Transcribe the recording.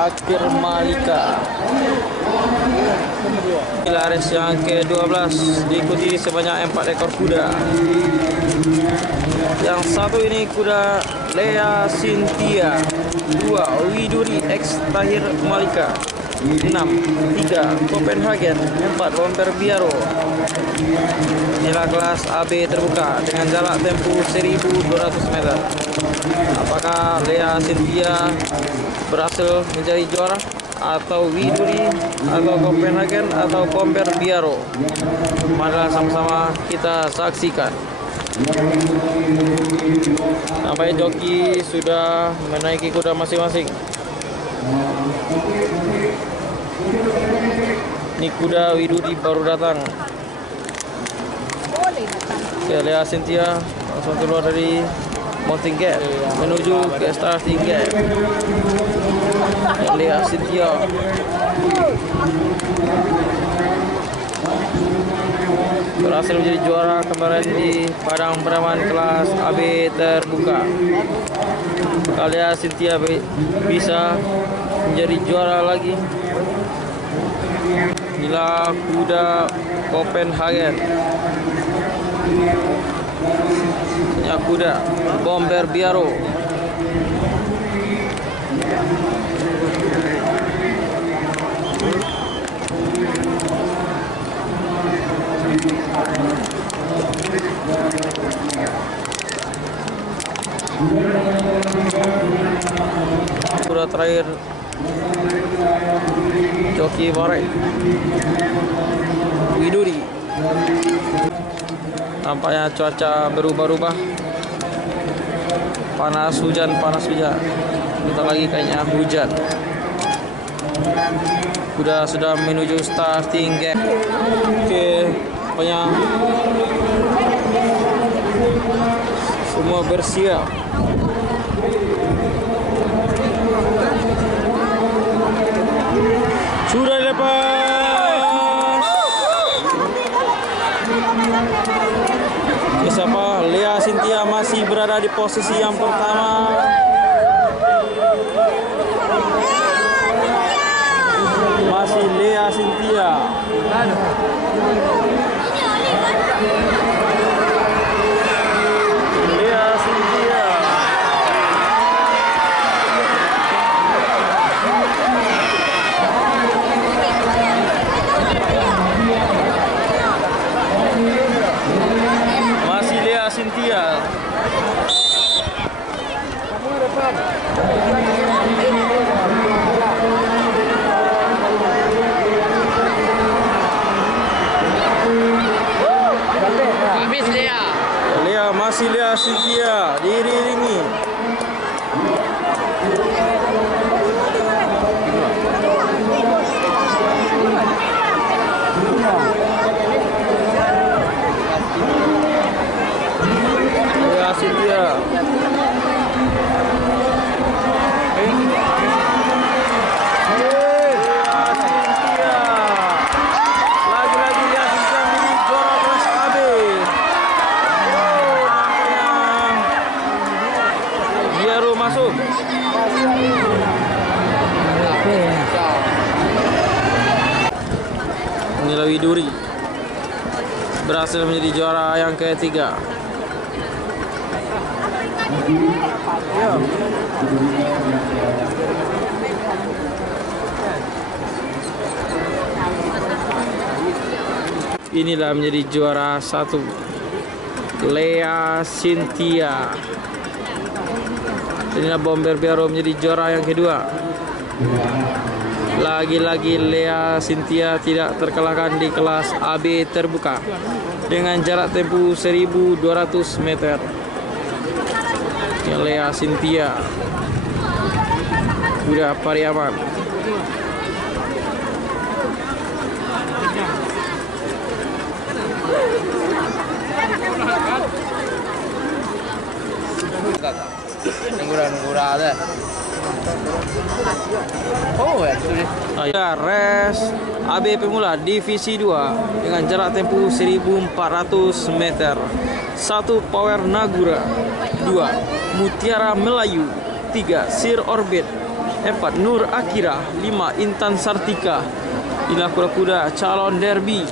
akhir Malika. Laris yang ke-12 diikuti sebanyak 4 ekor kuda. Yang satu ini kuda Lea Cynthia, 2 Widuri X Tahir Malika, 6 3 Copenhagen, 4 Bomber Biaro. Inilah kelas AB terbuka dengan jarak tempuh 1200 meter. Apakah Lea Cynthia berhasil menjadi juara, atau Widuri, atau Copenhagen, atau Bomber Biaro? Marilah sama-sama kita saksikan. Sampai joki sudah menaiki kuda masing-masing. Ini kuda Widuri baru datang. Lea Cynthia langsung keluar dari mounting gate menuju ke starting gate. Lea Cynthia berhasil menjadi juara kemarin di Padang Peraman kelas AB terbuka. Lea Cynthia bisa menjadi juara lagi. Inilah kuda Copenhagen. Ini kuda Bomber Biaro. Kuda terakhir joki Barek Widuri. Nampaknya cuaca berubah-ubah, panas hujan. Bentar lagi kayaknya hujan. Kuda sudah menuju starting gate. Oke, pokoknya semua bersiap. Sudah lepas. Siapa? Lea Cynthia masih berada di posisi yang pertama. Masih Lea Cynthia. Lea Cynthia. Masih Lea Cynthia. Masih Lea Cynthia diiringi. Lea Cynthia. Masuk. Inilah Widuri berhasil menjadi juara yang ketiga. Inilah menjadi juara 1 Lea Cynthia. Inilah Bomber Biaro menjadi juara yang kedua. Lagi-lagi Lea Cynthia tidak terkalahkan di kelas AB terbuka dengan jarak tempuh 1200 meter. Lea Cynthia, kuda Pariaman. Nggura-nggura. Oh ya, res AB pemula divisi 2 dengan jarak tempuh 1400 meter. 1 Power Nagura, 2 Mutiara Melayu, 3 Sir Orbit, 4 Nur Akira, 5 Intan Sartika. Inilah kuda-kuda calon derby